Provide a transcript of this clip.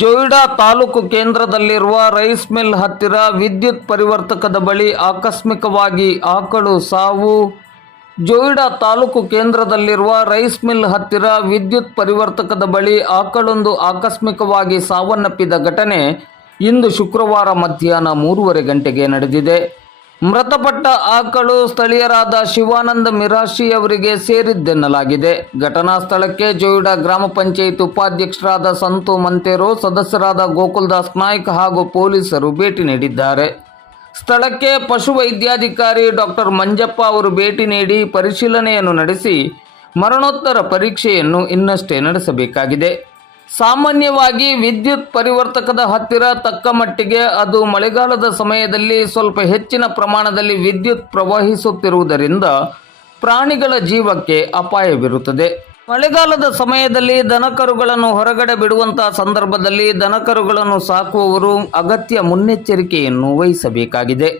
ಜೊಯ್ಡಾ ತಾಲೂಕು ಕೇಂದ್ರದಲ್ಲಿರುವ rice mill ಹತ್ತಿರ ವಿದ್ಯುತ್ ಪರಿವರ್ತಕದ ಬಳಿ ಆಕಸ್ಮಿಕವಾಗಿ ಆಕಳು ಸಾವು. ಜೊಯ್ಡಾ ತಾಲೂಕು ಕೇಂದ್ರದಲ್ಲಿರುವ ರೈಸ್ ಮಿಲ್ ಹತ್ತಿರ ವಿದ್ಯುತ್ ಪರಿವರ್ತಕದ ಬಳಿ ಆಕಳೊಂದು ಆಕಸ್ಮಿಕವಾಗಿ ಸಾವನ್ನಪ್ಪಿದ ಘಟನೆ ಇಂದು ಶುಕ್ರವಾರ ಮಧ್ಯಾಹ್ನ ಮೂರುವರೆ ಗಂಟೆಗೆ ನಡೆದಿದೆ. ಮೃತಪಟ್ಟ ಆಕಳು ಸ್ಥಳೀಯರಾದ ಶಿವಾನಂದ ಮಿರಾಶಿ ಅವರಿಗೆ ಸೇರಿದ್ದೆನ್ನಲಾಗಿದೆ. ಘಟನಾ ಸ್ಥಳಕ್ಕೆ ಜೋಯಿಡಾ ಗ್ರಾಮ ಪಂಚಾಯತ್ ಉಪಾಧ್ಯಕ್ಷರಾದ ಸಂತು ಮಂತೇರು, ಸದಸ್ಯರಾದ ಗೋಕುಲ್ದಾಸ್ ನಾಯ್ಕ್ ಹಾಗೂ ಪೊಲೀಸರು ಭೇಟಿ ನೀಡಿದ್ದಾರೆ. ಸ್ಥಳಕ್ಕೆ ಪಶುವೈದ್ಯಾಧಿಕಾರಿ ಡಾಕ್ಟರ್ ಮಂಜಪ್ಪ ಅವರು ಭೇಟಿ ನೀಡಿ ಪರಿಶೀಲನೆಯನ್ನು ನಡೆಸಿ ಮರಣೋತ್ತರ ಪರೀಕ್ಷೆಯನ್ನು ಇನ್ನಷ್ಟೇ ನಡೆಸಬೇಕಾಗಿದೆ. ಸಾಮಾನ್ಯವಾಗಿ ವಿದ್ಯುತ್ ಪರಿವರ್ತಕದ ಹತ್ತಿರ ತಕ್ಕ ಮಟ್ಟಿಗೆ ಅದು ಮಳೆಗಾಲದ ಸಮಯದಲ್ಲಿ ಸ್ವಲ್ಪ ಹೆಚ್ಚಿನ ಪ್ರಮಾಣದಲ್ಲಿ ವಿದ್ಯುತ್ ಪ್ರವಹಿಸುತ್ತಿರುವುದರಿಂದ ಪ್ರಾಣಿಗಳ ಜೀವಕ್ಕೆ ಅಪಾಯವಿರುತ್ತದೆ. ಮಳೆಗಾಲದ ಸಮಯದಲ್ಲಿ ದನಕರುಗಳನ್ನು ಹೊರಗಡೆ ಬಿಡುವಂತಹ ಸಂದರ್ಭದಲ್ಲಿ ದನಕರುಗಳನ್ನು ಸಾಕುವವರು ಅಗತ್ಯ ಮುನ್ನೆಚ್ಚರಿಕೆಯನ್ನು ವಹಿಸಬೇಕಾಗಿದೆ.